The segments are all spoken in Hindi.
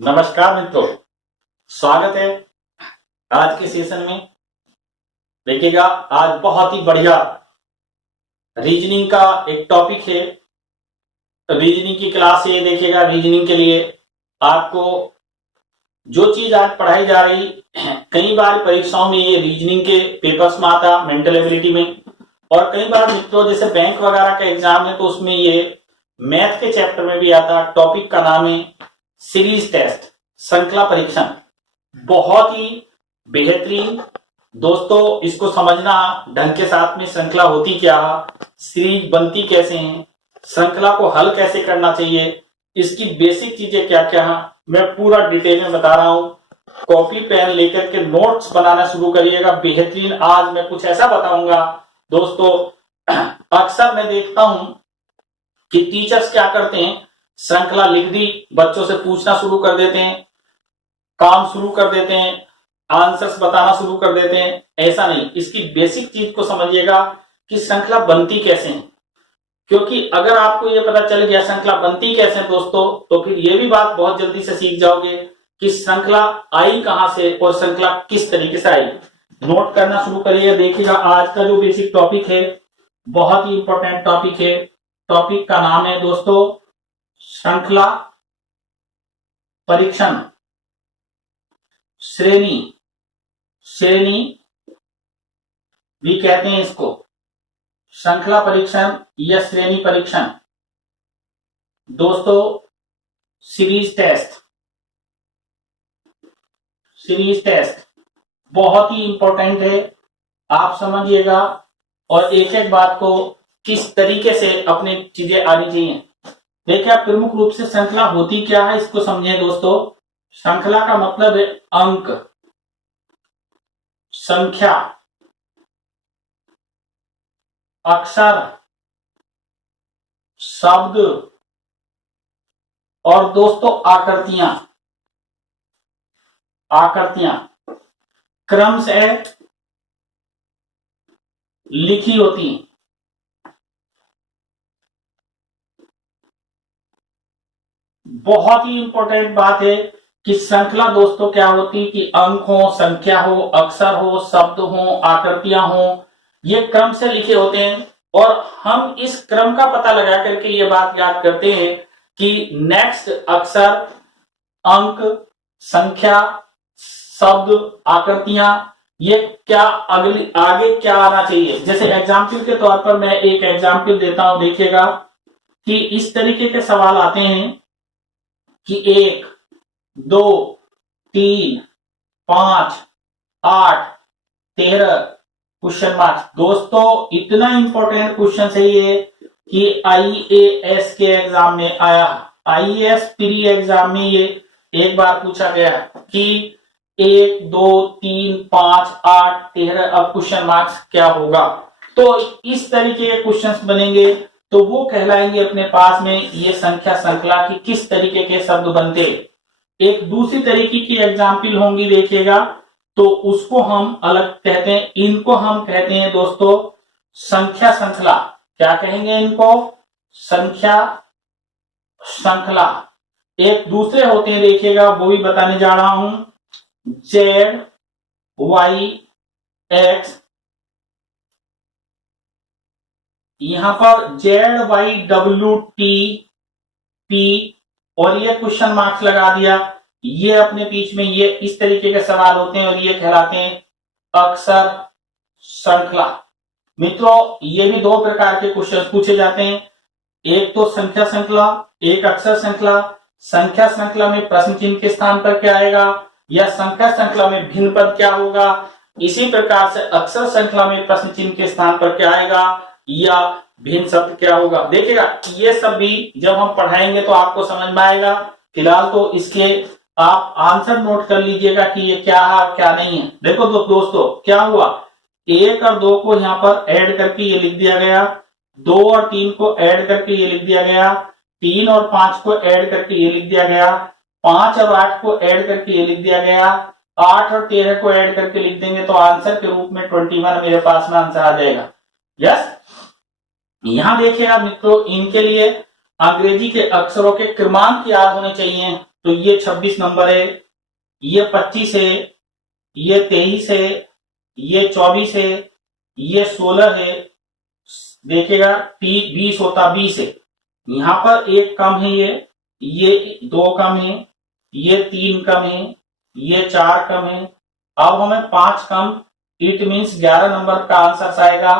नमस्कार मित्रों, स्वागत है आज के सेशन में। देखिएगा, आज बहुत ही बढ़िया रीजनिंग का एक टॉपिक है। रीजनिंग की क्लास है। देखिएगा, रीजनिंग के लिए आपको जो चीज आज पढ़ाई जा रही, कई बार परीक्षाओं में ये रीजनिंग के पेपर्स में आता, मेंटल एबिलिटी में, और कई बार मित्रों जैसे बैंक वगैरह का एग्जाम है तो उसमें ये मैथ के चैप्टर में भी आता। टॉपिक का नाम है सीरीज टेस्ट, श्रृंखला परीक्षण। बहुत ही बेहतरीन दोस्तों, इसको समझना ढंग के साथ में। श्रृंखला होती क्या है, सीरीज बनती कैसे हैं, श्रृंखला को हल कैसे करना चाहिए, इसकी बेसिक चीजें क्या क्या है, मैं पूरा डिटेल में बता रहा हूं। कॉपी पेन लेकर के नोट्स बनाना शुरू करिएगा। बेहतरीन आज मैं कुछ ऐसा बताऊंगा दोस्तों। अक्सर मैं देखता हूं कि टीचर्स क्या करते हैं, श्रृंखला लिख दी, बच्चों से पूछना शुरू कर देते हैं, काम शुरू कर देते हैं, आंसर्स बताना शुरू कर देते हैं। ऐसा नहीं, इसकी बेसिक चीज को समझिएगा कि श्रृंखला बनती कैसे है। क्योंकि अगर आपको ये पता चल गया श्रृंखला बनती कैसे है दोस्तों, तो फिर ये भी बात बहुत जल्दी से सीख जाओगे कि श्रृंखला आई कहां से और श्रृंखला किस तरीके से आई। नोट करना शुरू करिए। देखिएगा, आज का जो बेसिक टॉपिक है बहुत ही इंपॉर्टेंट टॉपिक है। टॉपिक का नाम है दोस्तों श्रृंखला परीक्षण। श्रेणी भी कहते हैं इसको, श्रृंखला परीक्षण या श्रेणी परीक्षण। दोस्तों सीरीज टेस्ट बहुत ही इंपॉर्टेंट है, आप समझिएगा। और एक एक बात को किस तरीके से अपनी चीजें आनी चाहिए। देखिए, आप प्रमुख रूप से श्रृंखला होती क्या है इसको समझें दोस्तों। श्रृंखला का मतलब है अंक, संख्या, अक्षर, शब्द और दोस्तों आकृतियां क्रम से लिखी होती हैं। बहुत ही इंपॉर्टेंट बात है कि श्रृंखला दोस्तों क्या होती है कि अंक हो, संख्या हो, अक्षर हो, शब्द हो, आकृतियां हो, ये क्रम से लिखे होते हैं। और हम इस क्रम का पता लगा करके ये बात याद करते हैं कि नेक्स्ट अक्षर, अंक, संख्या, शब्द, आकृतियां, ये क्या आगे क्या आना चाहिए। जैसे एग्जाम्पल के तौर पर मैं एक एग्जाम्पल देता हूं। देखिएगा कि इस तरीके के सवाल आते हैं कि 1, 2, 3, 5, 8, 13 क्वेश्चन मार्क्स। दोस्तों इतना इंपॉर्टेंट क्वेश्चन है ये कि आईएएस के एग्जाम में आया। आईएएस प्री एग्जाम में ये एक बार पूछा गया कि 1, 2, 3, 5, 8, 13 अब क्वेश्चन मार्क्स क्या होगा। तो इस तरीके के क्वेश्चंस बनेंगे तो वो कहलाएंगे अपने पास में ये संख्या श्रृंखला की किस तरीके के शब्द बनते। एक दूसरी तरीके की एग्जाम्पल होंगी, देखिएगा, तो उसको हम अलग कहते हैं। इनको हम कहते हैं दोस्तों संख्या श्रृंखला। क्या कहेंगे इनको? संख्या श्रृंखला। एक दूसरे होते हैं, देखिएगा, वो भी बताने जा रहा हूं। जेड, वाई, एक्स, यहां पर Z, Y, W, T, P और ये क्वेश्चन मार्क्स लगा दिया। ये अपने बीच में ये इस तरीके के सवाल होते हैं और ये कहलाते हैं अक्षर श्रृंखला। मित्रों ये भी दो प्रकार के क्वेश्चन पूछे जाते हैं, एक तो संख्या श्रृंखला, एक अक्षर श्रृंखला। संख्या श्रृंखला में प्रश्न चिन्ह के स्थान पर क्या आएगा, या संख्या श्रृंखला में भिन्न पद क्या होगा। इसी प्रकार से अक्षर श्रृंखला में प्रश्न चिन्ह के स्थान पर क्या आएगा या भिन्न शब्द क्या होगा। देखिएगा ये सब भी जब हम पढ़ाएंगे तो आपको समझ में आएगा। फिलहाल तो इसके आप आंसर नोट कर लीजिएगा कि ये क्या है और क्या नहीं है। देखो तो दोस्तों क्या हुआ, 1 और 2 को यहाँ पर ऐड करके ये लिख दिया गया, 2 और 3 को ऐड करके ये लिख दिया गया, 3 और 5 को ऐड करके ये लिख दिया गया, 5 और 8 को ऐड करके ये लिख दिया गया, 8 और 13 को ऐड करके लिख देंगे तो आंसर के रूप में 21 मेरे पास में आंसर आ जाएगा। यस, यहां देखिएगा मित्रों, इनके लिए अंग्रेजी के अक्षरों के क्रमांक याद होने चाहिए। तो ये 26 नंबर है, ये 25 है, ये 23 है, ये 24 है, ये 16 है। देखिएगा 20 होता 20 है, यहां पर एक कम है, ये 2 कम है, ये 3 कम है, ये 4 कम है। अब हमें 5 कम, इट मीन्स 11 नंबर का आंसर आएगा।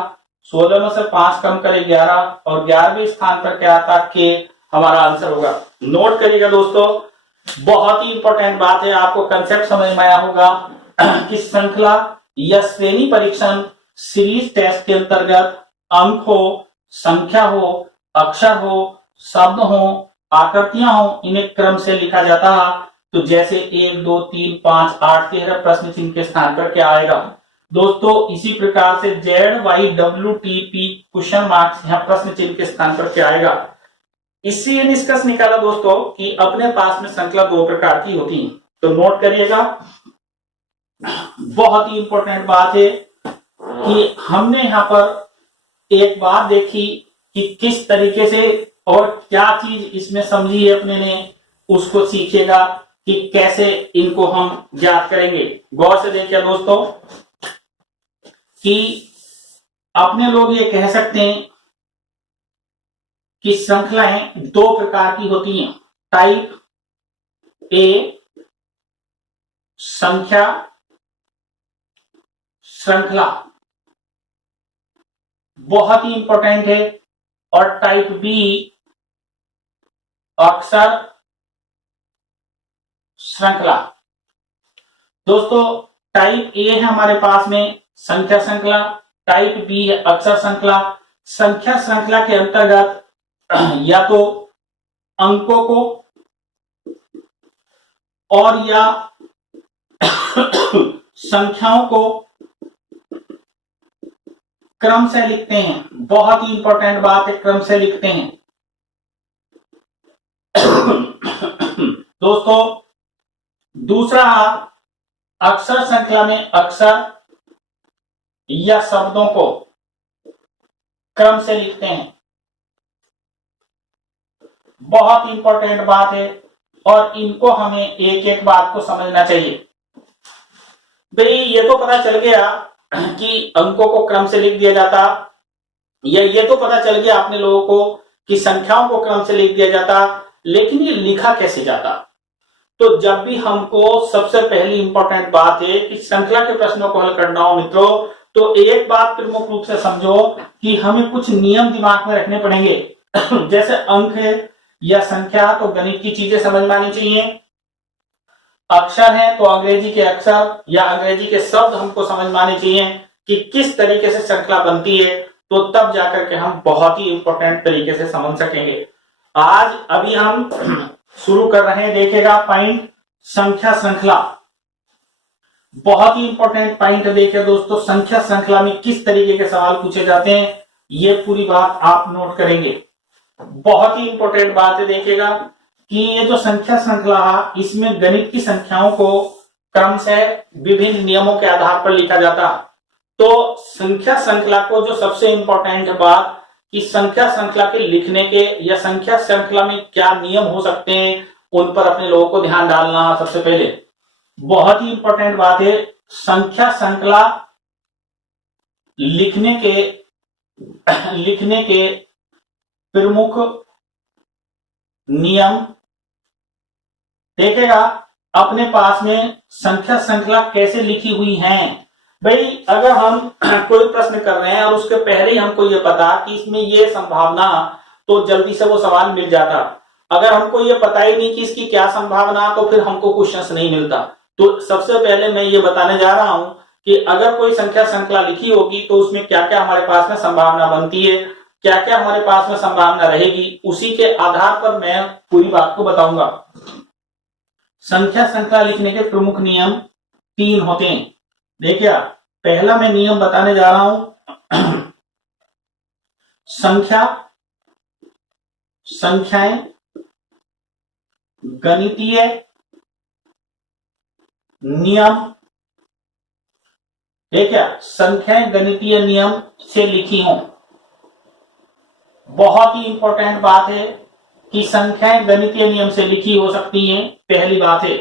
16 में से 5 कम करे 11, और 11वें स्थान पर क्या आता के हमारा आंसर होगा। नोट करिएगा दोस्तों, बहुत ही इंपॉर्टेंट बात है, आपको कंसेप्ट समझ में आया होगा कि श्रृंखला या श्रेणी परीक्षण सीरीज टेस्ट के अंतर्गत अंक हो, संख्या हो, अक्षर हो, शब्द हो, आकृतियां हो, इन्हें क्रम से लिखा जाता है। तो जैसे 1 2 3 5 8 13 प्रश्न चिन्ह के स्थान पर क्या आएगा दोस्तों। इसी प्रकार से ZYWTP क्वेश्चन मार्क्स यहाँ प्रश्न चिन्ह के स्थान पर क्या आएगा। इससे ये निष्कर्ष निकाला दोस्तों कि अपने पास में श्रृंखला 2 प्रकार की होती है। तो नोट करिएगा, बहुत ही इंपॉर्टेंट बात है कि हमने यहां पर एक बात देखी कि किस तरीके से और क्या चीज इसमें समझी है अपने ने, उसको सीखिएगा कि कैसे इनको हम ज्ञात करेंगे। गौर से देखिए दोस्तों कि अपने लोग ये कह सकते हैं कि श्रृंखलाएं 2 प्रकार की होती हैं। टाइप ए संख्या श्रृंखला बहुत ही इंपॉर्टेंट है, और टाइप बी अक्षर श्रृंखला। दोस्तों टाइप ए है हमारे पास में संख्या श्रृंखला, टाइप बी है अक्षर श्रृंखला। संख्या श्रृंखला के अंतर्गत या तो अंकों को और या संख्याओं को क्रम से लिखते हैं। बहुत ही इंपॉर्टेंट बात है, क्रम से लिखते हैं। दोस्तों दूसरा, अक्षर श्रृंखला में अक्षर या शब्दों को क्रम से लिखते हैं। बहुत इंपॉर्टेंट बात है, और इनको हमें एक एक बात को समझना चाहिए। भाई ये तो पता चल गया कि अंकों को क्रम से लिख दिया जाता, या ये तो पता चल गया आपने लोगों को कि संख्याओं को क्रम से लिख दिया जाता, लेकिन ये लिखा कैसे जाता। तो जब भी हमको सबसे पहली इंपॉर्टेंट बात है कि श्रृंखला के प्रश्नों को हल करना हो मित्रों, तो एक बात प्रमुख रूप से समझो कि हमें कुछ नियम दिमाग में रखने पड़ेंगे। जैसे अंक है या संख्या, तो गणित की चीजें समझ में आनी चाहिए। अक्षर है तो अंग्रेजी के अक्षर या अंग्रेजी के शब्द हमको समझ में आने चाहिए कि किस तरीके से श्रृंखला बनती है, तो तब जाकर के हम बहुत ही इंपॉर्टेंट तरीके से समझ सकेंगे। आज अभी हम शुरू कर रहे हैं, देखेगा पॉइंट संख्या श्रृंखला। बहुत ही इंपॉर्टेंट पॉइंट देखिए दोस्तों, संख्या श्रृंखला में किस तरीके के सवाल पूछे जाते हैं, ये पूरी बात आप नोट करेंगे। बहुत ही इंपॉर्टेंट बात है, देखिएगा कि ये जो संख्या श्रृंखला है, इसमें गणित की संख्याओं को क्रम से विभिन्न नियमों के आधार पर लिखा जाता। तो संख्या श्रृंखला को जो सबसे इंपॉर्टेंट बात कि संख्या श्रृंखला के लिखने के या संख्या श्रृंखला में क्या नियम हो सकते हैं, उन पर अपने लोगों को ध्यान डालना सबसे पहले बहुत ही इंपॉर्टेंट बात है। संख्या श्रृंखला लिखने के प्रमुख नियम देखेगा अपने पास में संख्या श्रृंखला कैसे लिखी हुई है। भाई अगर हम कोई प्रश्न कर रहे हैं और उसके पहले ही हमको ये पता कि इसमें ये संभावना, तो जल्दी से वो सवाल मिल जाता। अगर हमको ये पता ही नहीं कि इसकी क्या संभावना, तो फिर हमको क्वेश्चन नहीं मिलता। तो सबसे पहले मैं ये बताने जा रहा हूं कि अगर कोई संख्या श्रृंखला लिखी होगी तो उसमें क्या क्या हमारे पास में संभावना बनती है, क्या क्या हमारे पास में संभावना रहेगी, उसी के आधार पर मैं पूरी बात को बताऊंगा। संख्या श्रृंखला लिखने के प्रमुख नियम 3 होते हैं। देखिए पहला मैं नियम बताने जा रहा हूं, संख्याएं गणितीय नियम। ठीक है, संख्याएं गणितीय नियम से लिखी हों। बहुत ही इंपॉर्टेंट बात है कि संख्याएं गणितीय नियम से लिखी हो सकती हैं, पहली बात है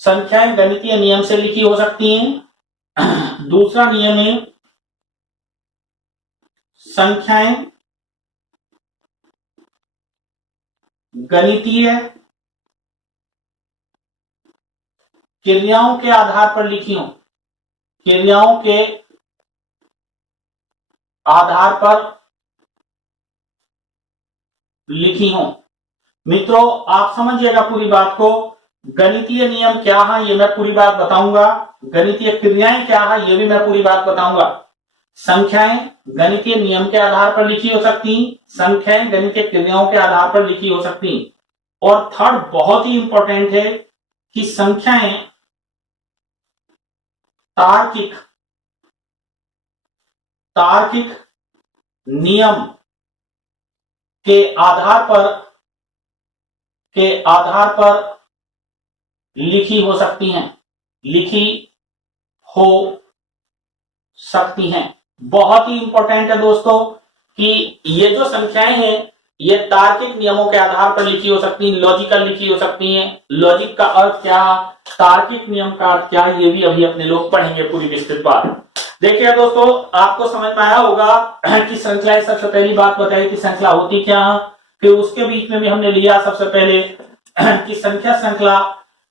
संख्याएं गणितीय नियम से लिखी हो सकती हैं। दूसरा नियम है संख्याएं गणितीय क्रियाओं के आधार पर लिखी हो, क्रियाओं के आधार पर लिखी हो। मित्रों आप समझिएगा पूरी बात को, गणितीय नियम क्या है ये मैं पूरी बात बताऊंगा, गणितीय क्रियाएं क्या है ये भी मैं पूरी बात बताऊंगा। संख्याएं गणितीय नियम के आधार पर लिखी हो सकती, संख्याएं गणितीय क्रियाओं के आधार पर लिखी हो सकती। और थर्ड बहुत ही इंपॉर्टेंट है कि संख्याएं तार्किक नियम के आधार पर लिखी हो सकती हैं, लिखी हो सकती हैं। बहुत ही इंपॉर्टेंट है दोस्तों कि ये जो संख्याएं हैं ये तार्किक नियमों के आधार पर लिखी हो सकती हैं, लॉजिकल लिखी हो सकती हैं। लॉजिक का अर्थ क्या, तार्किक नियम का अर्थ क्या, ये भी अभी अपने लोग पढ़ेंगे पूरी विस्तृत बात। देखिए दोस्तों आपको समझ में आया होगा कि श्रृंखला, सबसे पहली बात बताई कि श्रृंखला होती क्या है, फिर उसके बीच में भी हमने लिया सबसे पहले कि संख्या श्रृंखला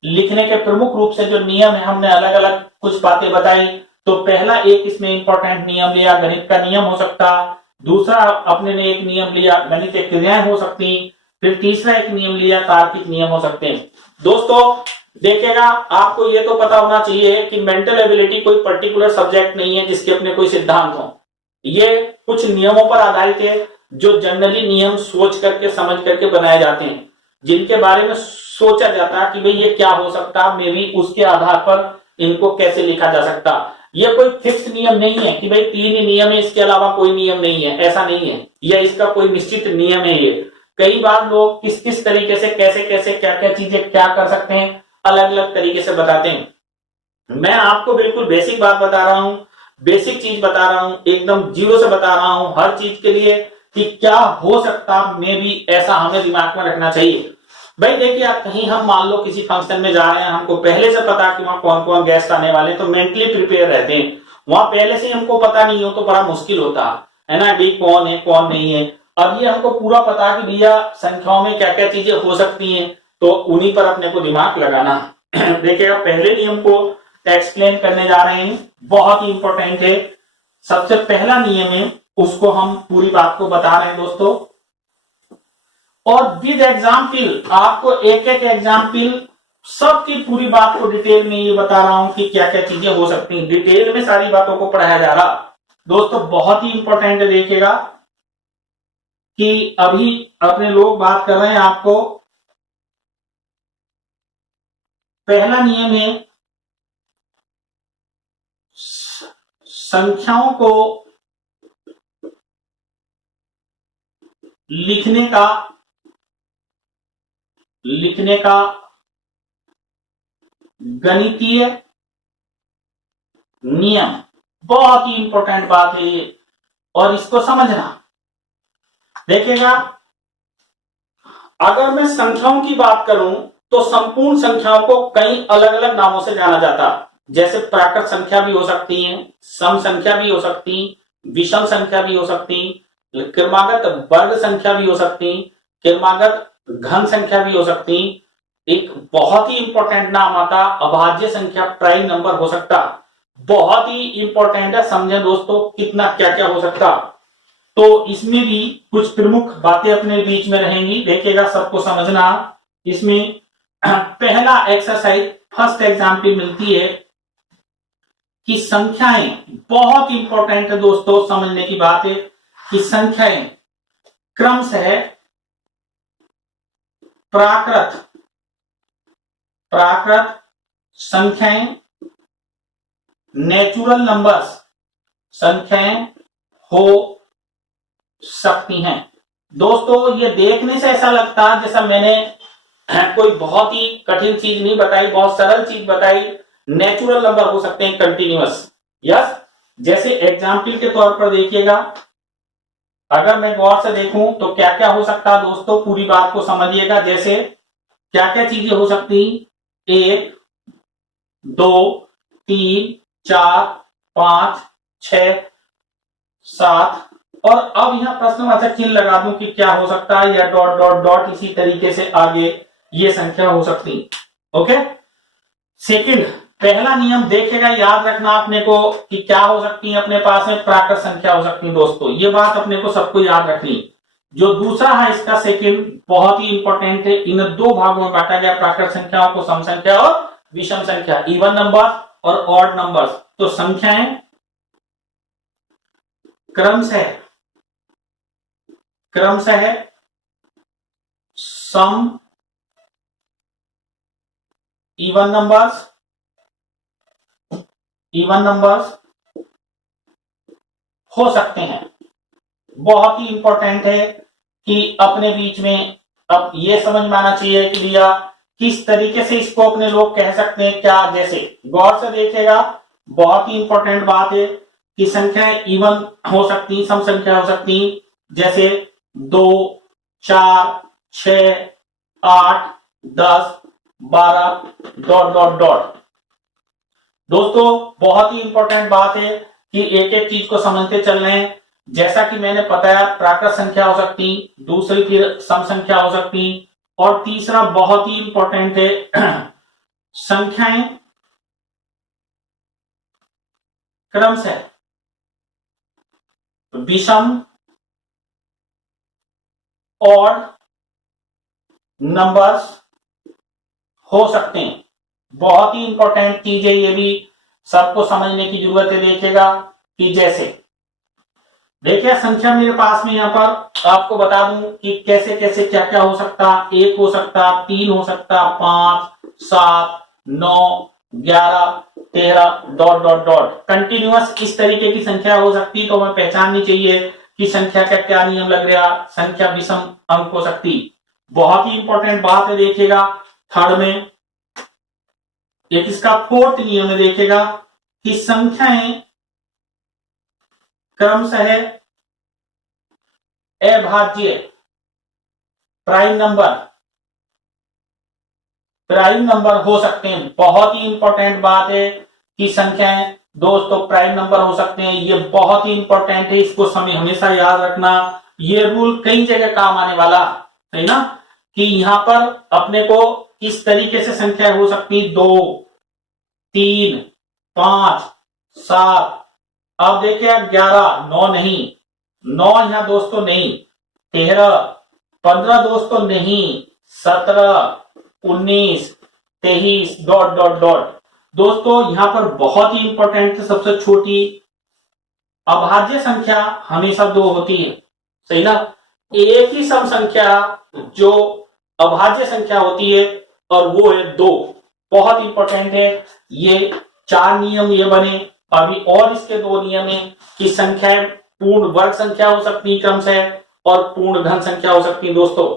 लिखने के प्रमुख रूप से जो नियम है हमने अलग अलग कुछ बातें बताई। तो पहला एक इसमें इंपॉर्टेंट नियम लिया, गणित का नियम हो सकता। दूसरा अपने ने एक नियम लिया, गणितीय क्रियाएं हो सकती। फिर तीसरा एक नियम लिया, तार्किक नियम हो सकते हैं। दोस्तों देखिएगा आपको ये तो पता होना चाहिए कि मेंटल एबिलिटी कोई पर्टिकुलर सब्जेक्ट नहीं है जिसके अपने कोई सिद्धांत हो, ये कुछ नियमों पर आधारित है जो जनरली नियम सोच करके समझ करके बनाए जाते हैं, जिनके बारे में सोचा जाता है कि भाई ये क्या हो सकता, मे बी उसके आधार पर इनको कैसे लिखा जा सकता। ये कोई फिक्स नियम नहीं है कि भाई 3 ही नियम है इसके अलावा कोई नियम नहीं है, ऐसा नहीं है, या इसका कोई निश्चित नियम है। ये कई बार लोग किस किस तरीके से कैसे कैसे क्या क्या चीजें क्या कर सकते हैं अलग अलग तरीके से बताते हैं। मैं आपको बिल्कुल बेसिक बात बता रहा हूं, बेसिक चीज बता रहा हूं, एकदम जीरो से बता रहा हूं हर चीज के लिए कि क्या हो सकता मे भी, ऐसा हमें दिमाग में रखना चाहिए। भाई देखिए आप कहीं हम मान लो किसी फंक्शन में जा रहे हैं, हमको पहले से पता कि वहां कौन कौन गेस्ट आने वाले, तो मेंटली प्रिपेयर रहते हैं। वहां पहले से हमको पता नहीं हो तो बड़ा मुश्किल होता है ना, भाई कौन है कौन नहीं है। अब ये हमको पूरा पता कि भैया संख्याओं में क्या क्या चीजें हो सकती हैं, तो उन्हीं पर अपने को दिमाग लगाना। देखिएगा पहले नियम को एक्सप्लेन करने जा रहे हैं, बहुत ही इंपॉर्टेंट है। सबसे पहला नियम है उसको हम पूरी बात को बता रहे हैं दोस्तों, और विद एग्जाम्पल आपको एक एक एग्जाम्पल सबकी पूरी बात को डिटेल में ये बता रहा हूं कि क्या क्या चीजें हो सकती हैं। डिटेल में सारी बातों को पढ़ाया जा रहा दोस्तों, बहुत ही इंपॉर्टेंट है। देखिएगा कि अभी अपने लोग बात कर रहे हैं, आपको पहला नियम है संख्याओं को लिखने का गणितीय नियम। बहुत ही इंपॉर्टेंट बात है ये, और इसको समझना। देखिएगा अगर मैं संख्याओं की बात करूं तो संपूर्ण संख्याओं को कई अलग अलग नामों से जाना जाता, जैसे प्राकृत संख्या भी हो सकती है, सम संख्या भी हो सकती, विषम संख्या भी हो सकती, क्रमागत वर्ग संख्या भी हो सकती, क्रमागत घन संख्या भी हो सकती। एक बहुत ही इंपॉर्टेंट नाम आता अभाज्य संख्या, प्राइम नंबर हो सकता। बहुत ही इंपॉर्टेंट है, समझे दोस्तों कितना क्या क्या हो सकता। तो इसमें भी कुछ प्रमुख बातें अपने बीच में रहेंगी, देखिएगा सबको समझना। इसमें पहला एक्सरसाइज फर्स्ट एग्जाम्पल मिलती है कि संख्याएं, बहुत इंपॉर्टेंट है दोस्तों, समझने की बात है कि संख्याएं क्रमशः प्राकृत संख्याएं, नेचुरल नंबर्स संख्याएं हो सकती हैं। दोस्तों ये देखने से ऐसा लगता है जैसा मैंने कोई बहुत ही कठिन चीज नहीं बताई, बहुत सरल चीज बताई। नेचुरल नंबर हो सकते हैं कंटिन्यूअस, यस। जैसे एग्जाम्पल के तौर पर देखिएगा अगर मैं गौर से देखूं तो क्या क्या हो सकता है दोस्तों, पूरी बात को समझिएगा। जैसे क्या क्या चीजें हो सकती, 1 2 3 4 5 6 7, और अब यहां प्रश्नवाचक चिन्ह लगा दूं कि क्या हो सकता है, या डॉट डॉट डॉट इसी तरीके से आगे ये संख्या हो सकती। ओके, सेकंड, पहला नियम देखेगा, याद रखना अपने को कि क्या हो सकती है अपने पास में, प्राकृत संख्या हो सकती है दोस्तों, ये बात अपने को सबको याद रखनी। जो दूसरा है इसका सेकंड बहुत ही इंपॉर्टेंट है, इन दो भागों में बांटा गया प्राकृत संख्याओं को, सम संख्या और विषम संख्या, इवन नंबर और ऑड नंबर। तो संख्याएं क्रमशः सम, इवन नंबर्स हो सकते हैं। बहुत ही इंपॉर्टेंट है कि अपने बीच में अब ये समझ में आना चाहिए कि भैया किस तरीके से इसको अपने लोग कह सकते हैं क्या। जैसे गौर से देखिएगा, बहुत ही इंपॉर्टेंट बात है कि संख्याएं इवन हो सकती, सम संख्या हो सकती, जैसे 2 4 6 8 10 12 डॉट डॉट डॉट। दोस्तों बहुत ही इंपॉर्टेंट बात है कि एक एक चीज को समझते चल रहे हैं। जैसा कि मैंने बताया, प्राकृत संख्या हो सकती, दूसरी फिर सम संख्या हो सकती, और तीसरा बहुत ही इंपॉर्टेंट है संख्याएं क्रमशः विषम और नंबर्स हो सकते हैं। बहुत ही इंपॉर्टेंट चीज है, ये भी सबको समझने की जरूरत है। देखिएगा कि जैसे देखिए संख्या मेरे पास में यहां पर आपको बता दूं कि कैसे कैसे क्या क्या हो सकता, 1 हो सकता, 3 हो सकता, 5 7 9 11 13 डॉट डॉट डॉट, कंटिन्यूअस इस तरीके की संख्या हो सकती। तो हमें पहचाननी चाहिए कि संख्या का क्या नियम लग रहा, संख्या विषम अंक हो सकती। बहुत ही इंपॉर्टेंट बात है, देखिएगा थर्ड में एक इसका फोर्थ नियम है, देखिएगा कि संख्याएं क्रमशः अभाज्य प्राइम नंबर हो सकते हैं। बहुत ही इंपॉर्टेंट बात है कि संख्याएं दोस्तों प्राइम नंबर हो सकते हैं, ये बहुत ही इंपॉर्टेंट है, इसको समय हमेशा याद रखना। ये रूल कई जगह काम आने वाला है ना, कि यहां पर अपने को किस तरीके से संख्या हो सकती, 2 3 5 7, अब देखिए 11 9 नहीं, 9 यहां दोस्तों नहीं, 13 15 दोस्तों नहीं, 17 19 23 डॉट डॉट डॉट। दोस्तों यहां पर बहुत ही इंपॉर्टेंट सबसे छोटी अभाज्य संख्या हमेशा 2 होती है, सही ना। एक ही सम संख्या जो अभाज्य संख्या होती है और वो है 2। बहुत इंपॉर्टेंट है, ये 4 नियम ये बने। अभी और इसके 2 नियम है कि संख्याएं पूर्ण वर्ग संख्या हो सकती क्रमशः, और पूर्ण धन संख्या हो सकती। दोस्तों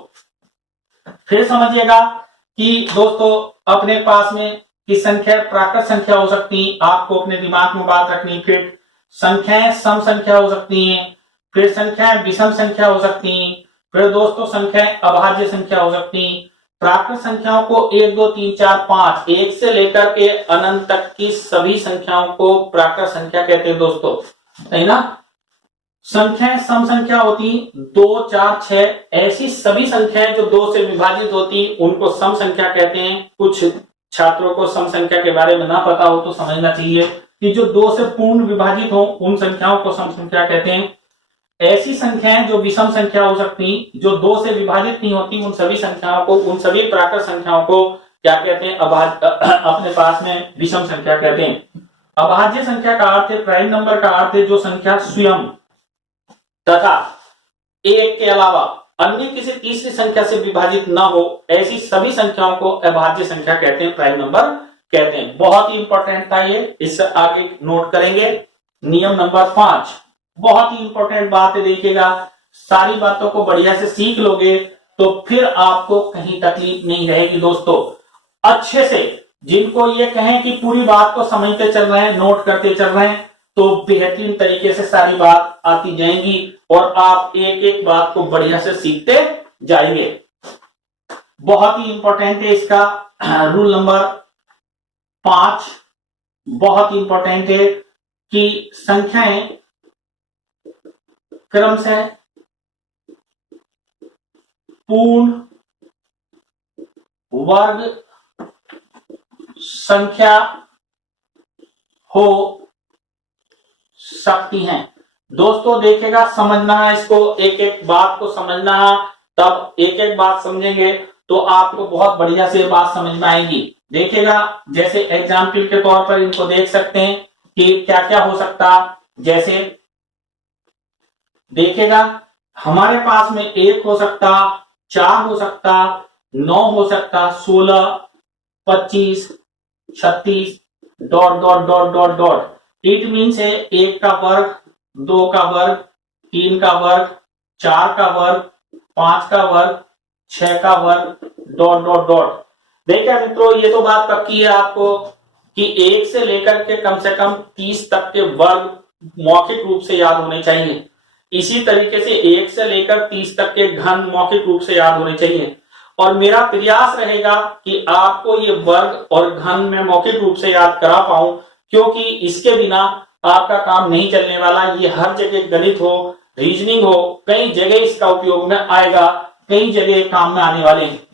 फिर समझिएगा कि दोस्तों अपने पास में कि संख्या प्राकृत संख्या हो सकती, आपको अपने दिमाग में बात रखनी। फिर संख्याएं सम संख्या हो सकती हैं, फिर संख्याएं विषम संख्या हो सकती, फिर दोस्तों संख्याएं अभाज्य संख्या हो सकती। प्राकृत संख्याओं को 1 2 3 4 5 1 से लेकर के अनंत तक की सभी संख्याओं को प्राकृत संख्या कहते हैं दोस्तों, है ना। संख्याएं सम संख्या होती 2 4 6, ऐसी सभी संख्याएं जो 2 से विभाजित होती उनको सम संख्या कहते हैं। कुछ छात्रों को सम संख्या के बारे में ना पता हो तो समझना चाहिए कि जो 2 से पूर्ण विभाजित हो उन संख्याओं को सम संख्या कहते हैं। ऐसी संख्याएं जो विषम संख्या हो सकती, जो 2 से विभाजित नहीं होती, उन सभी संख्याओं को, उन सभी प्राकृत संख्याओं को क्या कहते हैं, अपने पास में विषम संख्या कहते हैं। अभाज्य संख्या का अर्थ है, प्राइम नंबर का अर्थ है जो संख्या स्वयं तथा 1 के अलावा अन्य किसी तीसरी संख्या से विभाजित न हो, ऐसी सभी संख्याओं को अभाज्य संख्या कहते हैं, प्राइम नंबर कहते हैं। बहुत ही इंपॉर्टेंट था ये, इससे आगे नोट करेंगे। नियम नंबर 5 बहुत ही इंपॉर्टेंट बात है, देखिएगा सारी बातों को बढ़िया से सीख लोगे तो फिर आपको कहीं तकलीफ नहीं रहेगी। दोस्तों अच्छे से जिनको ये कहें कि पूरी बात को समझते चल रहे हैं, नोट करते चल रहे हैं, तो बेहतरीन तरीके से सारी बात आती जाएंगी और आप एक एक बात को बढ़िया से सीखते जाएंगे। बहुत ही इंपॉर्टेंट है इसका रूल नंबर 5, बहुत ही इंपॉर्टेंट है कि संख्याएं क्रमशः पूर्ण वर्ग संख्या हो सकती हैं। दोस्तों देखिएगा, समझना है इसको, एक एक बात को समझना है, तब एक एक बात समझेंगे तो आपको बहुत बढ़िया से बात समझ में आएगी। देखिएगा, जैसे एग्जाम्पल के तौर पर इनको देख सकते हैं कि क्या क्या हो सकता। जैसे देखिएगा, हमारे पास में 1 हो सकता, 4 हो सकता, 9 हो सकता, 16, 25, 36 dot dot dot dot dot. It means है 1 का वर्ग, 2 का वर्ग, 3 का वर्ग, 4 का वर्ग, 5 का वर्ग, 6 का वर्ग, डॉट डॉट डॉट। देखिए मित्रों, ये तो बात पक्की है आपको कि 1 से लेकर के कम से कम 30 तक के वर्ग मौखिक रूप से याद होने चाहिए। इसी तरीके से 1 से लेकर 30 तक के घन मौखिक रूप से याद होने चाहिए। और मेरा प्रयास रहेगा कि आपको ये वर्ग और घन में मौखिक रूप से याद करा पाऊं, क्योंकि इसके बिना आपका काम नहीं चलने वाला। ये हर जगह गणित हो, रीजनिंग हो, कई जगह इसका उपयोग में आएगा, कई जगह काम में आने वाले हैं।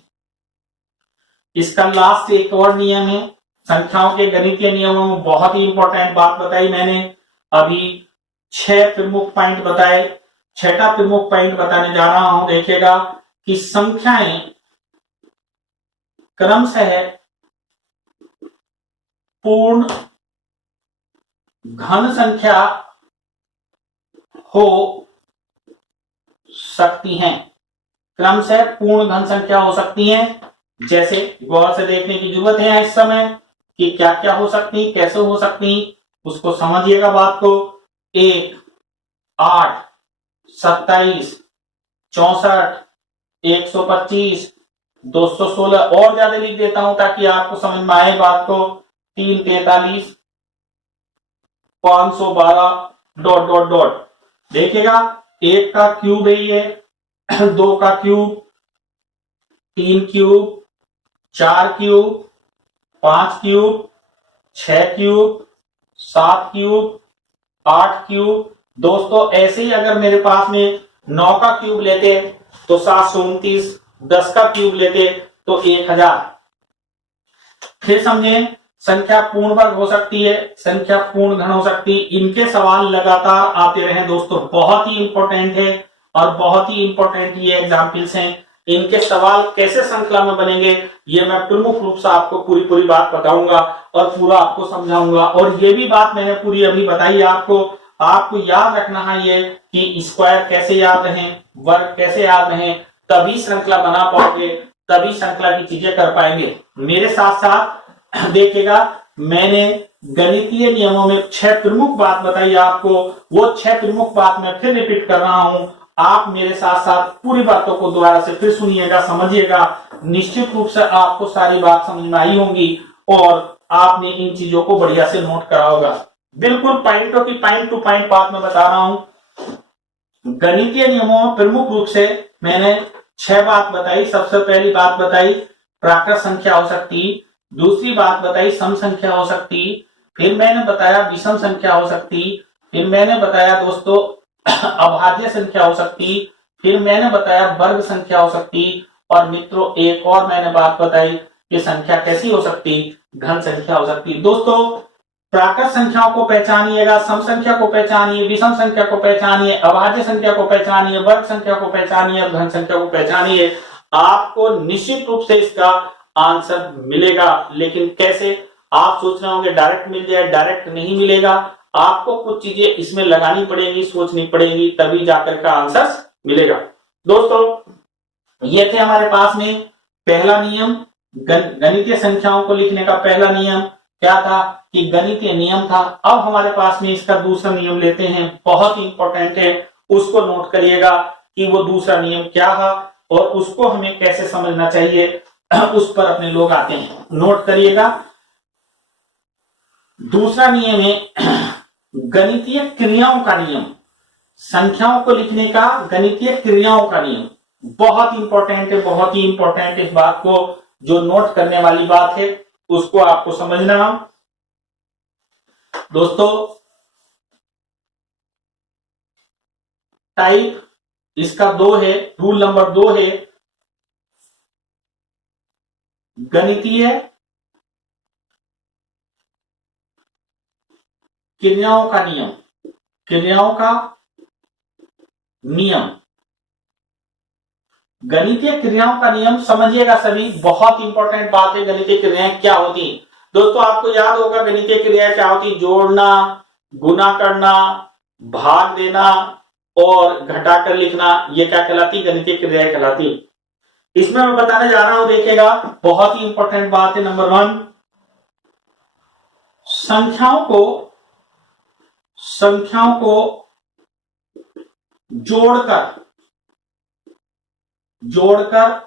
इसका लास्ट एक और नियम है, संख्याओं के गणितीय नियमों में बहुत ही इंपॉर्टेंट बात बताई मैंने अभी। 6 प्रमुख पॉइंट बताए, 6ठा प्रमुख पॉइंट बताने जा रहा हूं। देखिएगा कि संख्याएं क्रमशः पूर्ण घन संख्या हो सकती हैं। क्रमशः पूर्ण घन संख्या हो सकती हैं। जैसे गौर से देखने की जरूरत है इस समय कि क्या क्या हो सकती, कैसे हो सकती, उसको समझिएगा बात को। 1, 8, 27, 64, 125, 216 और ज्यादा लिख देता हूं ताकि आपको समझ में आए बात को। 3, 43, 512 डॉट डॉट डॉट। देखिएगा, 1 का क्यूब है ये, 2 का cube, 3 cube, 4 cube, 5 cube, 6 cube, 7 cube, 8 cube. दोस्तों ऐसे ही अगर मेरे पास में 9 का क्यूब लेते तो 729, 10 का क्यूब लेते तो 1000। फिर समझे, संख्या पूर्ण वर्ग हो सकती है, संख्या पूर्ण घन हो सकती है। इनके सवाल लगातार आते रहे दोस्तों, बहुत ही इंपॉर्टेंट है और बहुत ही इंपॉर्टेंट ये एग्जाम्पल्स हैं। इनके सवाल कैसे श्रृंखला में बनेंगे ये मैं प्रमुख रूप से आपको पूरी बात बताऊंगा और पूरा आपको समझाऊंगा। और ये भी बात मैंने पूरी अभी बताई आपको याद रखना है ये कि स्क्वायर कैसे याद रहे, वर्ग कैसे याद रहे, तभी श्रृंखला बना पाओगे, तभी श्रृंखला की चीजें कर पाएंगे। मेरे साथ साथ देखिएगा, मैंने गणितीय नियमों में 6 प्रमुख बात बताई आपको, वो 6 प्रमुख बात मैं फिर रिपीट कर रहा हूं। आप मेरे साथ साथ पूरी बातों को दोबारा से फिर सुनिएगा, समझिएगा। निश्चित रूप से आपको सारी बात समझ में आई होंगी और आपने इन चीजों को बढ़िया से नोट करा होगा। बिल्कुल पॉइंटों की पॉइंट टू पॉइंट बात मैं बता रहा हूं। गणितीय नियमों में प्रमुख रूप से मैंने 6 बात बताई। सबसे पहली बात बताई प्राकृत संख्या हो सकती, दूसरी बात बताई सम संख्या हो सकती, फिर मैंने बताया विषम संख्या हो सकती, फिर मैंने बताया दोस्तों अभाज्य संख्या हो सकती, फिर मैंने बताया वर्ग संख्या हो सकती, और मित्रों एक और मैंने बात बताई कि संख्या कैसी हो सकती, घन संख्या हो सकती। दोस्तों प्राकृत संख्याओं को पहचानिएगा, सम संख्या को पहचानिए, विषम संख्या को पहचानिए, अभाज्य संख्या को पहचानिए, वर्ग संख्या को पहचानिए और घन संख्या को पहचानिए। आपको निश्चित रूप से इसका आंसर मिलेगा। लेकिन कैसे, आप सोच रहे होंगे डायरेक्ट मिल जाए, डायरेक्ट नहीं मिलेगा। आपको कुछ चीजें इसमें लगानी पड़ेगी, सोचनी पड़ेगी, तभी जाकर का आंसर मिलेगा। दोस्तों ये थे हमारे पास में पहला नियम, गणितीय संख्याओं को लिखने का पहला नियम क्या था कि गणितीय नियम था। अब हमारे पास में इसका दूसरा नियम लेते हैं, बहुत ही इंपॉर्टेंट है, उसको नोट करिएगा कि वो दूसरा नियम क्या है और उसको हमें कैसे समझना चाहिए, उस पर अपने लोग आते हैं। नोट करिएगा, दूसरा नियम है गणितीय क्रियाओं का नियम, संख्याओं को लिखने का गणितीय क्रियाओं का नियम बहुत इंपॉर्टेंट है, बहुत ही इंपॉर्टेंट। इस बात को जो नोट करने वाली बात है उसको आपको समझना। दोस्तों टाइप इसका 2 है, रूल नंबर 2 है गणितीय क्रियाओं का नियम, क्रियाओं का नियम। गणितीय क्रियाओं का नियम समझिएगा सभी, बहुत इंपॉर्टेंट बात है। गणितीय क्रियाएं क्या होती दोस्तों, आपको याद होगा गणितीय क्रियाएं क्या होती, जोड़ना, गुना करना, भाग देना और घटाकर लिखना, ये क्या कहलाती, गणितीय क्रियाएं कहलाती। इसमें मैं बताने जा रहा हूं, देखिएगा बहुत ही इंपॉर्टेंट बात है। नंबर 1, संख्याओं को जोड़कर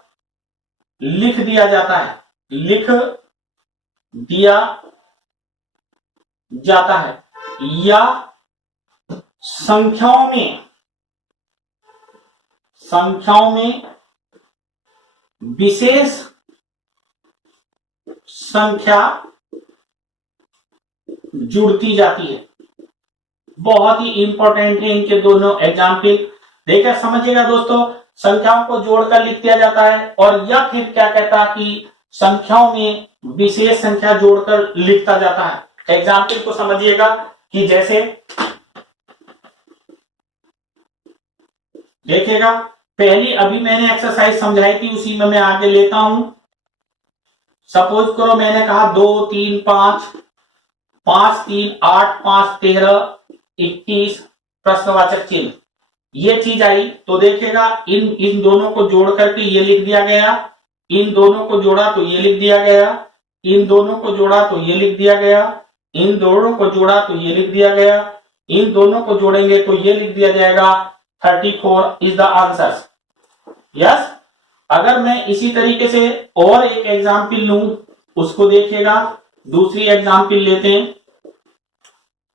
लिख दिया जाता है, लिख दिया जाता है, या संख्याओं में विशेष संख्या जुड़ती जाती है। बहुत ही इंपॉर्टेंट है इनके दोनों एग्जाम्पल। देखिए समझिएगा दोस्तों, संख्याओं को जोड़कर लिख दिया जाता है, और यह फिर क्या कहता है कि संख्याओं में विशेष संख्या जोड़कर लिखता जाता है। एग्जाम्पल को समझिएगा कि जैसे देखिएगा, पहली अभी मैंने एक्सरसाइज समझाई थी, उसी में मैं आगे लेता हूं। सपोज करो मैंने कहा 2 3 5, 5 3 8, 5 13 21 प्रश्नवाचक चिन्ह, ये चीज आई। तो देखिएगा इन दोनों को जोड़ करके ये लिख दिया गया, इन दोनों को जोड़ा तो ये लिख दिया गया, इन दोनों को जोड़ा तो ये लिख दिया गया, इन दोनों को जोड़ा तो ये लिख दिया गया, इन दोनों को जोड़ेंगे तो ये लिख दिया जाएगा। 34 इज द आंसर। यस, अगर मैं इसी तरीके से और एक एग्जाम्पल लूं, उसको देखिएगा, दूसरी एग्जाम्पल लेते हैं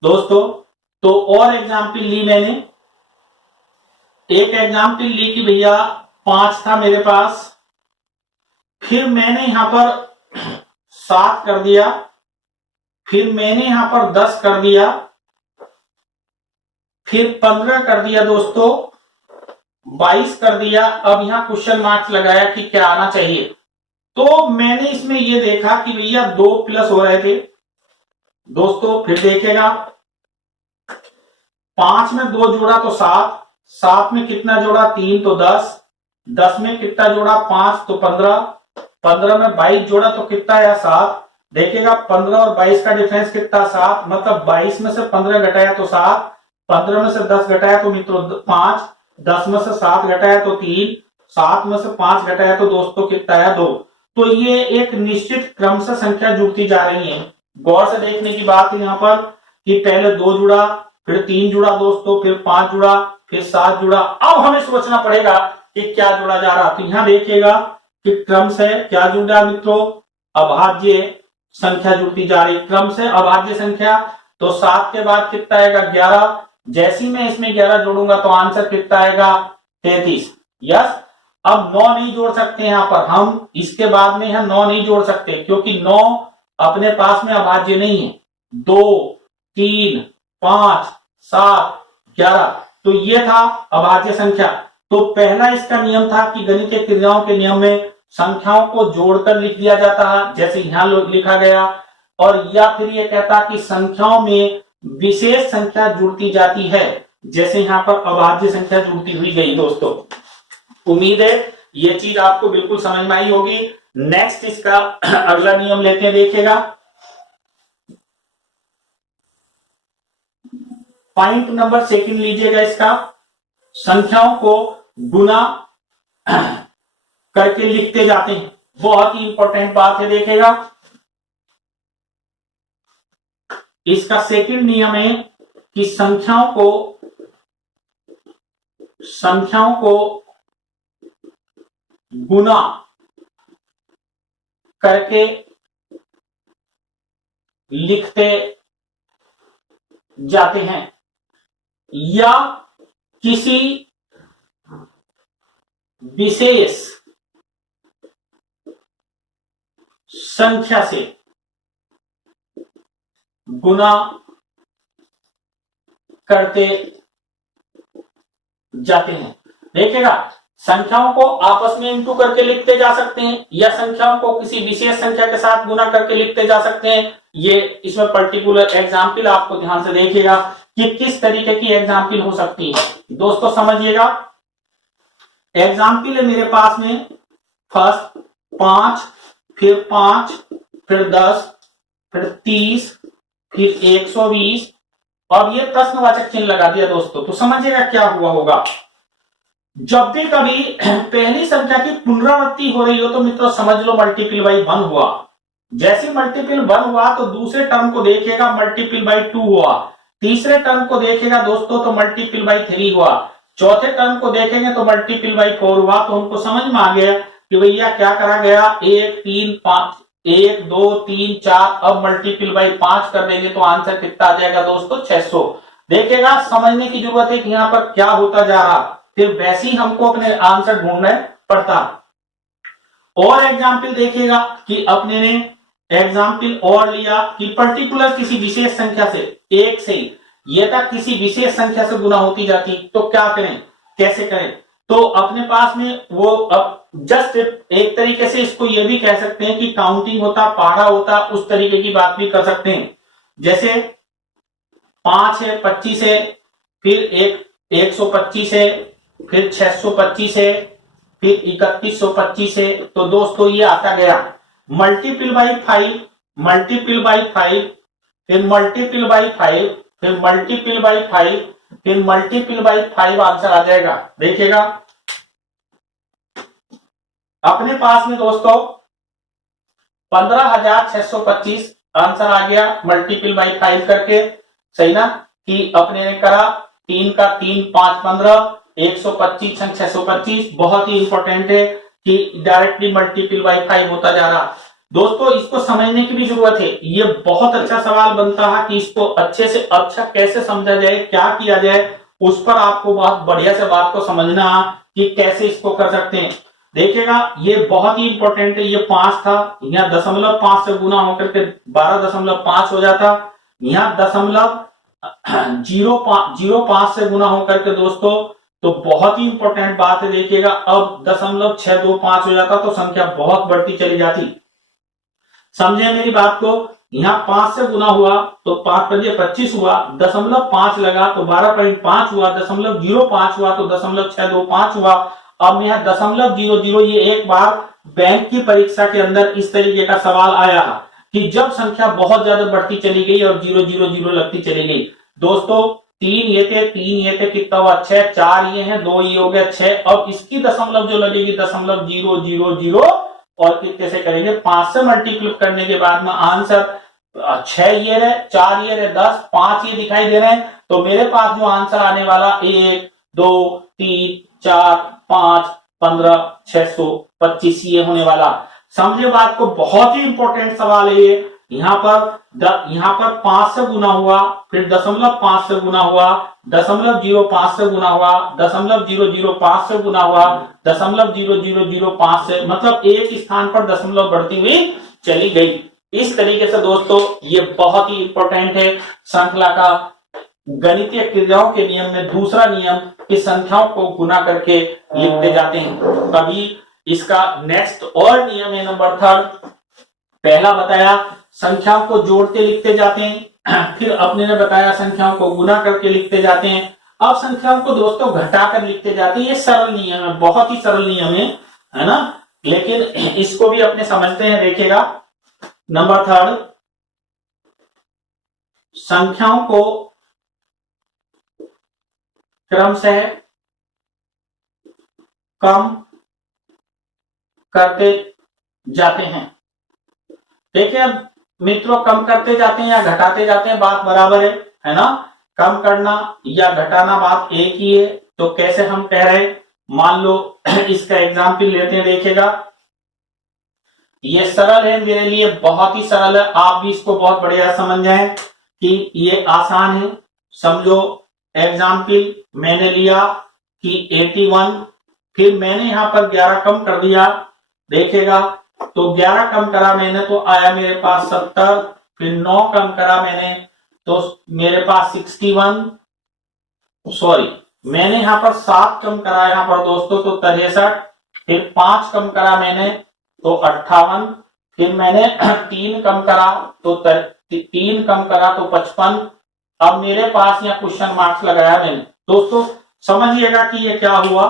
दोस्तों। तो और एग्जाम्पल ली मैंने, एक एग्जाम्पल ली कि भैया 5 था मेरे पास, फिर मैंने यहां पर 7 कर दिया, फिर मैंने यहां पर 10 कर दिया, फिर 15 कर दिया दोस्तों, 22 कर दिया। अब यहां क्वेश्चन मार्क्स लगाया कि क्या आना चाहिए। तो मैंने इसमें यह देखा कि भैया 2 प्लस हो रहे थे दोस्तों। फिर देखेगा 5 में 2 जोड़ा तो 7, 7 में कितना जोड़ा 3 तो 10, 10 में कितना जोड़ा 5 तो 15, 15 में 22 जोड़ा तो कितना आया 7। देखिएगा 15 और 22 का डिफरेंस कितना 7, मतलब 22 में से 15 घटाया तो 7, 15 में से 10 घटाया तो मित्रों 5, 10 में से 7 घटाया तो 3, 7 में से 5 घटाया तो दोस्तों कितना आया 2। तो ये एक निश्चित क्रम से संख्या जुड़ती जा रही है। गौर से देखने की बात है यहाँ पर कि पहले 2 जुड़ा, फिर 3 जुड़ा दोस्तों, फिर 5 जुड़ा, फिर 7 जुड़ा। अब हमें सोचना पड़ेगा कि क्या जुड़ा जा रहा। तो यहां देखिएगा कि क्रम से क्या जुड़ रहा मित्रों, अभाज्य संख्या जुड़ती जा रही, क्रम से अभाज्य संख्या। तो 7 के बाद कितना आएगा 11, जैसी मैं इसमें 11 जोड़ूंगा तो आंसर कितना आएगा 33। यस, अब 9 नहीं जोड़ सकते यहां पर हम, इसके बाद में हम 9 नहीं जोड़ सकते क्योंकि 9 अपने पास में अभाज्य नहीं है। 2 3 5 7 11, तो ये था अभाज्य संख्या। तो पहला इसका नियम था कि गणितीय क्रियाओं के नियम में संख्याओं को जोड़कर लिख दिया जाता है, जैसे यहां लिखा गया। और या फिर ये कहता कि संख्याओं में विशेष संख्या जुड़ती जाती है, जैसे यहां पर अभाज्य संख्या जुड़ती हुई गई दोस्तों। उम्मीद है ये चीज आपको बिल्कुल समझ में आई होगी। नेक्स्ट इसका अगला नियम लेते हैं, देखिएगा पॉइंट नंबर 2 लीजिएगा इसका, संख्याओं को गुना करके लिखते जाते हैं। बहुत ही इंपॉर्टेंट बात है, देखिएगा इसका सेकंड नियम है कि संख्याओं को गुना करके लिखते जाते हैं या किसी विशेष संख्या से गुना करते जाते हैं। देखिएगा, संख्याओं को आपस में इंटू करके लिखते जा सकते हैं या संख्याओं को किसी विशेष संख्या के साथ गुना करके लिखते जा सकते हैं। ये इसमें पर्टिकुलर एग्जाम्पल आपको ध्यान से देखिएगा कि किस तरीके की एग्जाम्पल हो सकती है। दोस्तों समझिएगा, एग्जाम्पल है मेरे पास में फर्स्ट 5, फिर 5, फिर 10, फिर 30, फिर 120 और ये प्रश्नवाचक चिन्ह लगा दिया दोस्तों। तो समझिएगा क्या हुआ होगा। जब भी कभी पहली संख्या की पुनरावृत्ति हो रही हो तो मित्रों समझ लो मल्टीपल बाई 1 हुआ। जैसे मल्टीपल 1 हुआ तो दूसरे टर्म को देखेगा मल्टीपल बाई 2 हुआ, तीसरे टर्म को देखेगा दोस्तों तो मल्टीपल बाई 3 हुआ, चौथे टर्म को देखेंगे तो मल्टीपल बाई 4 हुआ। तो हमको समझ में आ गया कि भैया क्या करा गया, 1 3 5 1 2 3 4, अब मल्टीपल बाई 5 कर देंगे तो आंसर कितना आ जाएगा दोस्तों 600। देखिएगा, समझने की जरूरत है कि यहाँ पर क्या होता जा रहा, फिर वैसे ही हमको अपने आंसर ढूंढना पड़ता। और एग्जाम्पल देखिएगा कि अपने ने एग्जाम्पल और लिया कि पर्टिकुलर किसी विशेष संख्या से, एक से ये तक किसी विशेष संख्या से गुना होती जाती, तो क्या करें, कैसे करें। तो अपने पास में वो अब जस्ट एक तरीके से इसको ये भी कह सकते हैं कि काउंटिंग होता, पहाड़ा होता, उस तरीके की बात भी कर सकते हैं। जैसे 5 है, 25 है, फिर 125 है, फिर 625 है, फिर 3125 है। तो दोस्तों ये आता गया मल्टीपल बाई 5, मल्टीपल बाई 5, फिर मल्टीपल बाई 5, फिर मल्टीपल बाई 5, फिर मल्टीपल बाई 5 आंसर आ जाएगा। देखिएगा अपने पास में दोस्तों 15,625 आंसर आ गया मल्टीपल बाई 5 करके, सही ना। कि अपने ने करा 3 का 3 5 15, 125 625। बहुत ही इंपॉर्टेंट है कि डायरेक्टली मल्टीपल बाई 5 होता जा रहा। दोस्तों इसको समझने की भी जरूरत है, ये बहुत अच्छा सवाल बनता है कि इसको अच्छे से अच्छा कैसे समझा जाए, क्या किया जाए, उस पर आपको बहुत बढ़िया से बात को समझना कि कैसे इसको कर सकते हैं। देखिएगा ये बहुत ही इंपॉर्टेंट है। ये 5 था, यहाँ 0.5 से गुना होकर के 12.5 हो जाता, यहाँ 0.05 से गुना होकर के दोस्तों, तो बहुत ही इंपॉर्टेंट बात है। देखिएगा अब 0.625 हो जाता तो संख्या बहुत बढ़ती चली जाती। समझे मेरी बात को, यहाँ 5 से गुना हुआ तो 5 पंजे 25 हुआ, 0.5 लगा तो 12.5 हुआ, 0.05 हुआ तो 0.625 हुआ। अब यहाँ 0.00, ये एक बार बैंक की परीक्षा के अंदर इस तरीके का सवाल आया कि जब संख्या बहुत ज्यादा बढ़ती चली गई और 000 लगती चली गई। दोस्तों 3 ये थे कितना हुआ 6, 4 ये हैं, 2 ये हो गया 6। अब इसकी दशमलव जो लगेगी 0.000 और कितने से करेंगे 5 से मल्टीप्लाई करने के बाद में आंसर 6 ये रहे, 4 ये रहे, 10, 5 ये दिखाई दे रहे हैं। तो मेरे पास जो आंसर आने वाला 1 2 3 4 5 15 625 ये होने वाला। समझे बात को, बहुत ही इंपॉर्टेंट सवाल है ये। यहाँ पर 5 से गुना हुआ, फिर 0.5 से गुना हुआ, 0.05 से गुना हुआ, 0.005 से गुना हुआ, 0.0005 से, मतलब एक स्थान पर दशमलव बढ़ती हुई चली गई। इस तरीके से दोस्तों ये बहुत ही इंपॉर्टेंट है श्रृंखला का गणितीय क्रियाओं के नियम में दूसरा नियम कि संख्याओं को गुना करके लिखते जाते हैं। अभी इसका नेक्स्ट और नियम है नंबर 3। पहला बताया संख्याओं को जोड़ते लिखते जाते हैं, फिर अपने ने बताया संख्याओं को गुना करके लिखते जाते हैं, अब संख्याओं को दोस्तों घटाकर लिखते जाते हैं। ये सरल नियम है, बहुत ही सरल नियम है ना, लेकिन इसको भी अपने समझते हैं। देखिएगा नंबर 3, संख्याओं को क्रमशः कम करते जाते हैं। देखिए अब मित्रों कम करते जाते हैं या घटाते जाते हैं, बात बराबर है ना। कम करना या घटाना बात एक ही है। तो कैसे हम कह रहे हैं, मान लो इसका एग्जाम्पल लेते हैं। देखिएगा ये सरल है, मेरे लिए बहुत ही सरल है, आप भी इसको बहुत बढ़िया समझ जाएं कि ये आसान है। समझो एग्जाम्पल मैंने लिया कि 81, फिर मैंने यहां पर 11 कम कर दिया, देखेगा तो 11 कम करा मैंने तो आया मेरे पास 70, फिर 9 कम करा मैंने तो मेरे पास 61, सॉरी मैंने यहां पर 7 कम करा यहां पर दोस्तों तो 63, फिर 5 कम करा मैंने तो 58, फिर मैंने 3 कम करा तो 3 कम करा तो 55। अब मेरे पास यहाँ क्वेश्चन मार्क्स लगाया मैंने। दोस्तों समझिएगा कि ये क्या हुआ,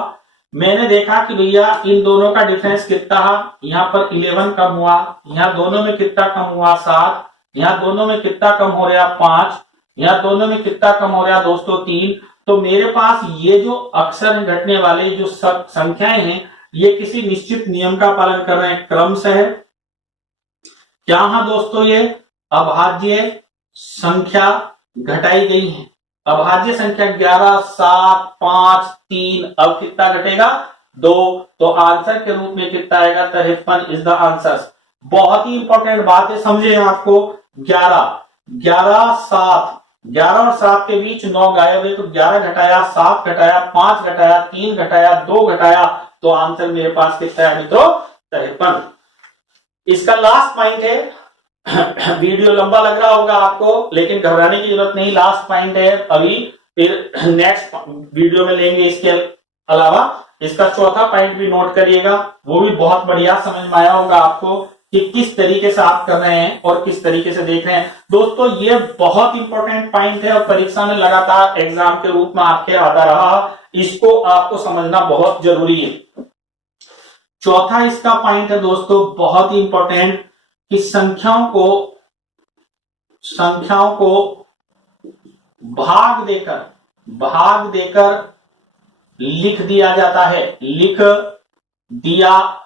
मैंने देखा कि भैया इन दोनों का डिफरेंस कितना है, यहाँ पर 11 कम हुआ, यहाँ दोनों में कितना कम हुआ 7, यहाँ दोनों में कितना कम हो रहा 5, यहाँ दोनों में कितना कम हो रहा दोस्तों 3। तो मेरे पास ये जो अक्षर घटने वाले जो संख्याएं हैं ये किसी निश्चित नियम का पालन कर रहे हैं, क्रम से है क्या। हाँ दोस्तों ये अभाज्य संख्या घटाई गई है, अभाज्य संख्या 11, 7, 5, 3, अब कितना घटेगा 2, तो आंसर के रूप में कितना आएगा 53 इज द आंसर। बहुत ही इंपॉर्टेंट बात है, समझे आपको 11, 11, 7, 11 और 7 के बीच 9 गायब है, तो 11 घटाया 7 घटाया 5 घटाया 3 घटाया 2 घटाया तो आंसर मेरे पास कितना है मित्रों 53। इसका लास्ट पॉइंट है, वीडियो लंबा लग रहा होगा आपको लेकिन घबराने की जरूरत नहीं, लास्ट पॉइंट है अभी, फिर नेक्स्ट वीडियो में लेंगे। इसके अलावा इसका चौथा पॉइंट भी नोट करिएगा, वो भी बहुत बढ़िया समझ में आया होगा आपको कि किस तरीके से आप कर रहे हैं और किस तरीके से देख रहे हैं। दोस्तों ये बहुत इंपॉर्टेंट पॉइंट है और परीक्षा में लगातार एग्जाम के रूप में आपके आता रहा, इसको आपको समझना बहुत जरूरी है। चौथा इसका पॉइंट है दोस्तों बहुत ही इंपॉर्टेंट कि संख्याओं को भाग देकर लिख दिया जाता है, लिख दिया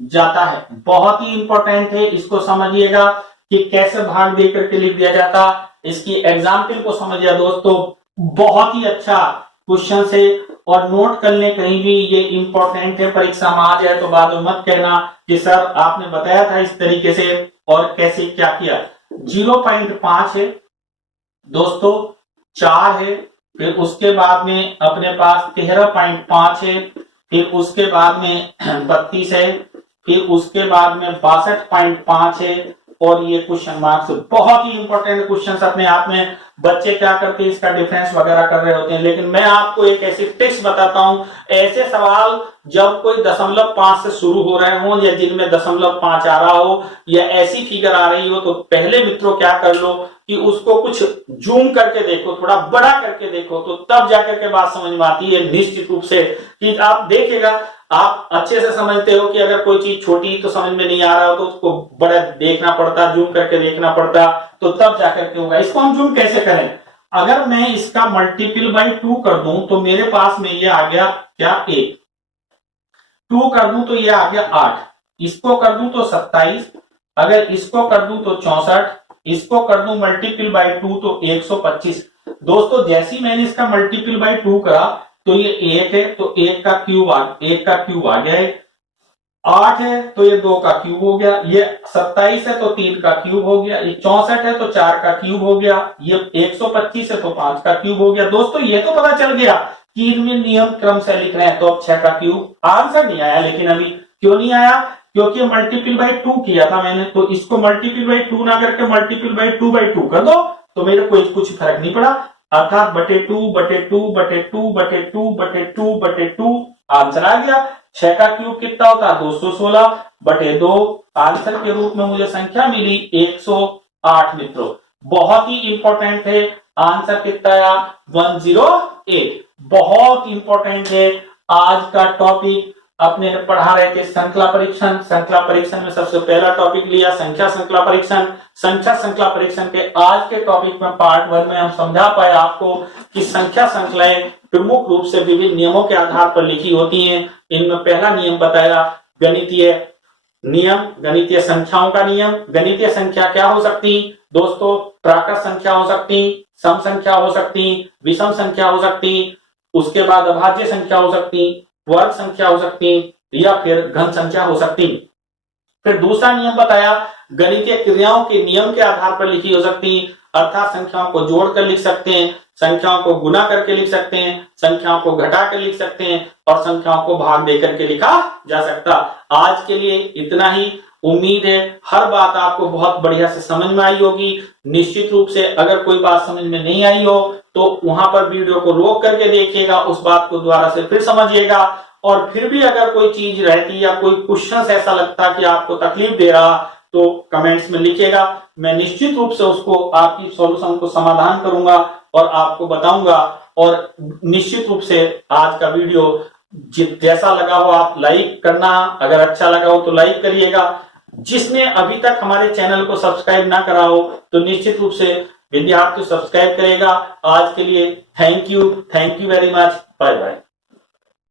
जाता है। बहुत ही इंपॉर्टेंट है, इसको समझिएगा कि कैसे भाग देकर के लिख दिया जाता। इसकी एग्जाम्पल को समझिए दोस्तों, बहुत ही अच्छा क्वेश्चन से और नोट कर लें कहीं भी, ये इंपॉर्टेंट है, परीक्षा में आ जाए तो बाद में मत कहना कि सर आपने बताया था इस तरीके से और कैसे क्या किया। 0.5 है दोस्तों, 4 है, फिर उसके बाद में अपने पास 13.5 है, फिर उसके बाद में 32 है, फिर उसके बाद में 62.5 है और ये क्वेश्चन मार्क्स। बहुत ही इंपॉर्टेंट क्वेश्चन अपने आप में, बच्चे क्या करते हैं इसका डिफरेंस वगैरह कर रहे होते हैं, लेकिन मैं आपको एक ऐसी ट्रिक्स बताता हूं, ऐसे सवाल जब कोई 0.5 से शुरू हो रहे हो या जिनमें 0.5 आ रहा हो या ऐसी फिगर आ रही हो तो पहले मित्रों क्या कर लो कि उसको कुछ जूम करके देखो, थोड़ा बड़ा करके देखो, तो तब जाकर के बात समझ में आती है निश्चित रूप से। कि आप देखिएगा, आप अच्छे से समझते हो कि अगर कोई चीज छोटी तो समझ में नहीं आ रहा हो तो उसको बड़ा देखना पड़ता, जूम करके देखना पड़ता, तो तब जाकर के होगा। इसको हम जूम कैसे करें, अगर मैं इसका मल्टीपल बाई 2 कर दूं तो मेरे पास में ये आ गया क्या 1, 2 कर दूं तो ये आ गया 8, इसको कर दूं तो 27, अगर इसको कर दूं तो 64, इसको कर दूं मल्टीपल बाई 2 तो 125। दोस्तों जैसे ही मैंने इसका मल्टीपल बाई 2 करा तो ये 1 है तो 1 का क्यूब आ गया है, 8 है तो ये 2 का क्यूब हो गया, ये 27 है तो 3 का क्यूब हो गया, ये 64 है तो 4 का क्यूब हो गया, ये 125 है तो 5 का क्यूब हो गया। दोस्तों ये तो पता चल गया कि इनमें नियम क्रम से लिख रहे हैं, तो अब 6 का क्यूब आंसर नहीं आया। लेकिन अभी क्यों नहीं आया, क्योंकि मल्टीपल बाई 2 किया था मैंने, तो इसको मल्टीपल बाई 2 ना करके मल्टीपल बाई 2 कर दो तो मेरे को कुछ फर्क नहीं पड़ा, अर्थात बटे 2 आंसर आ गया। 6 का क्यूब कितना होता है 216 बटे 2, आंसर के रूप में मुझे संख्या मिली 108 मित्रों। बहुत ही इंपॉर्टेंट है, आंसर कितना आया 108। बहुत इंपॉर्टेंट है आज का टॉपिक, अपने पढ़ा रहे थे श्रृंखला परीक्षण। श्रृंखला परीक्षण में सबसे पहला टॉपिक लिया संख्या श्रृंखला परीक्षण। संख्या श्रृंखला परीक्षण के आज के टॉपिक में पार्ट 1 में हम समझा पाए आपको कि संख्या श्रृंखलाएं प्रमुख रूप से विभिन्न नियमों के आधार पर लिखी होती हैं। इनमें पहला नियम बताया गणितीय नियम, गणितीय संख्याओं का नियम। गणितीय संख्या क्या हो सकती दोस्तों, प्राकृत संख्या हो सकती, सम संख्या हो सकती, विषम संख्या हो सकती, उसके बाद अभाज्य संख्या हो सकती, वर्ग संख्या हो सकती या फिर घन संख्या हो सकती। फिर दूसरा नियम बताया गणितीय क्रियाओं के नियम के आधार पर लिखी हो सकती, अर्थात संख्याओं को जोड़कर लिख सकते हैं, संख्याओं को गुना करके लिख सकते हैं, संख्याओं को घटा कर लिख सकते हैं और संख्याओं को भाग देकर के लिखा जा सकता। आज के लिए इतना ही। उम्मीद है हर बात आपको बहुत बढ़िया से समझ में आई होगी। निश्चित रूप से अगर कोई बात समझ में नहीं आई हो तो वहां पर वीडियो को रोक करके देखिएगा, उस बात को दोबारा से फिर समझिएगा और फिर भी अगर कोई चीज रहती या कोई क्वेश्चन ऐसा लगता कि आपको तकलीफ दे रहा तो कमेंट्स में लिखिएगा। मैं निश्चित रूप से उसको आपकी सॉल्यूशन को समाधान करूंगा और आपको बताऊंगा। और निश्चित रूप से आज का वीडियो जैसा लगा हो आप लाइक करना, अगर अच्छा लगा हो तो लाइक करिएगा। जिसने अभी तक हमारे चैनल को सब्सक्राइब ना करा हो तो निश्चित रूप से विद्यार्थी सब्सक्राइब करेगा। आज के लिए thank you very much, bye bye.